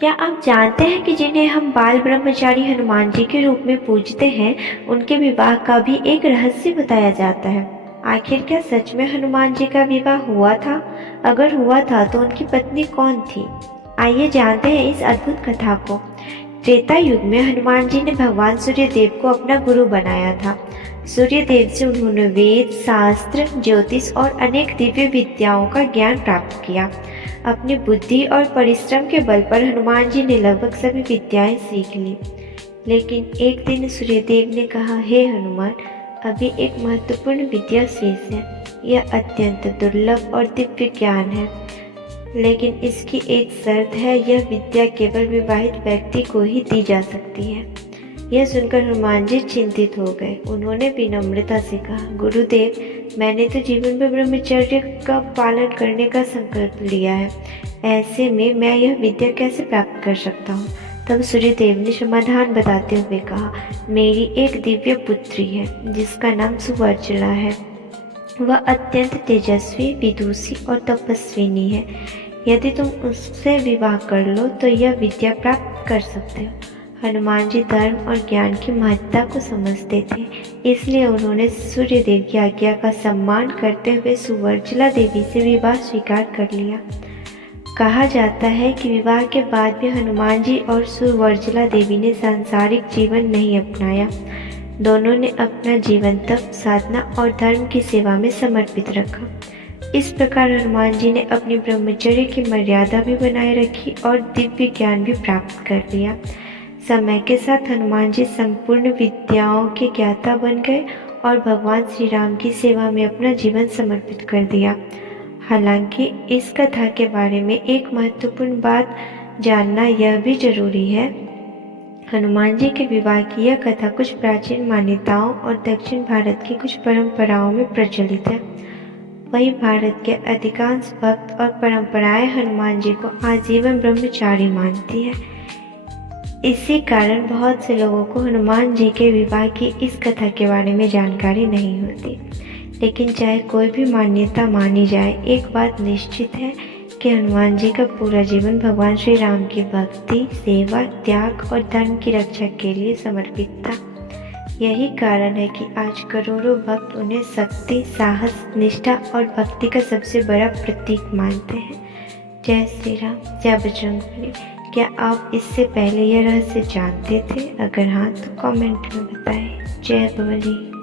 क्या आप जानते हैं कि जिन्हें हम बाल ब्रह्मचारी हनुमान जी के रूप में पूजते हैं, उनके विवाह का भी एक रहस्य बताया जाता है। आखिर क्या सच में हनुमान जी का विवाह हुआ था? अगर हुआ था तो उनकी पत्नी कौन थी? आइए जानते हैं इस अद्भुत कथा को। त्रेता युग में हनुमान जी ने भगवान सूर्य देव को अपना गुरु बनाया था। सूर्य देव से उन्होंने वेद, शास्त्र, ज्योतिष और अनेक दिव्य विद्याओं का ज्ञान प्राप्त किया। अपनी बुद्धि और परिश्रम के बल पर हनुमान जी ने लगभग सभी विद्याएं सीख ली। लेकिन एक दिन सूर्यदेव ने कहा, हे हनुमान, अभी एक महत्वपूर्ण विद्या शेष है। यह अत्यंत दुर्लभ और दिव्य ज्ञान है, लेकिन इसकी एक शर्त है, यह विद्या केवल विवाहित व्यक्ति को ही दी जा सकती है। यह सुनकर हनुमान जी चिंतित हो गए। उन्होंने विनम्रता से कहा, गुरुदेव, मैंने तो जीवन में ब्रह्मचर्य का पालन करने का संकल्प लिया है। ऐसे में मैं यह विद्या कैसे प्राप्त कर सकता हूँ? तब सूर्यदेव ने समाधान बताते हुए कहा, मेरी एक दिव्य पुत्री है जिसका नाम सुवर्चला है। वह अत्यंत तेजस्वी, विदुषी और तपस्विनी है। यदि तुम उससे विवाह कर लो तो यह विद्या प्राप्त कर सकते हो। हनुमान जी धर्म और ज्ञान की महत्ता को समझते थे, इसलिए उन्होंने सूर्यदेव की आज्ञा का सम्मान करते हुए सुवर्चला देवी से विवाह स्वीकार कर लिया। कहा जाता है कि विवाह के बाद भी हनुमान जी और सुवर्चला देवी ने सांसारिक जीवन नहीं अपनाया। दोनों ने अपना जीवन तप, साधना और धर्म की सेवा में समर्पित रखा। इस प्रकार हनुमान जी ने अपनी ब्रह्मचर्य की मर्यादा भी बनाए रखी और दिव्य ज्ञान भी प्राप्त कर लिया। समय के साथ हनुमान जी संपूर्ण विद्याओं के ज्ञाता बन गए और भगवान श्री राम की सेवा में अपना जीवन समर्पित कर दिया। हालांकि इस कथा के बारे में एक महत्वपूर्ण बात जानना यह भी जरूरी है। हनुमान जी के विवाह की यह कथा कुछ प्राचीन मान्यताओं और दक्षिण भारत की कुछ परंपराओं में प्रचलित है। वहीं भारत के अधिकांश भक्त और परंपराएं हनुमान जी को आजीवन ब्रह्मचारी मानती है। इसी कारण बहुत से लोगों को हनुमान जी के विवाह की इस कथा के बारे में जानकारी नहीं होती। लेकिन चाहे कोई भी मान्यता मानी जाए, एक बात निश्चित है कि हनुमान जी का पूरा जीवन भगवान श्री राम की भक्ति, सेवा, त्याग और धर्म की रक्षा के लिए समर्पित था। यही कारण है कि आज करोड़ों भक्त उन्हें शक्ति, साहस, निष्ठा और भक्ति का सबसे बड़ा प्रतीक मानते हैं। जय श्री राम, जय बजरंगबली। क्या आप इससे पहले यह रहस्य जानते थे? अगर हाँ तो कमेंट में बताएं। जय बली।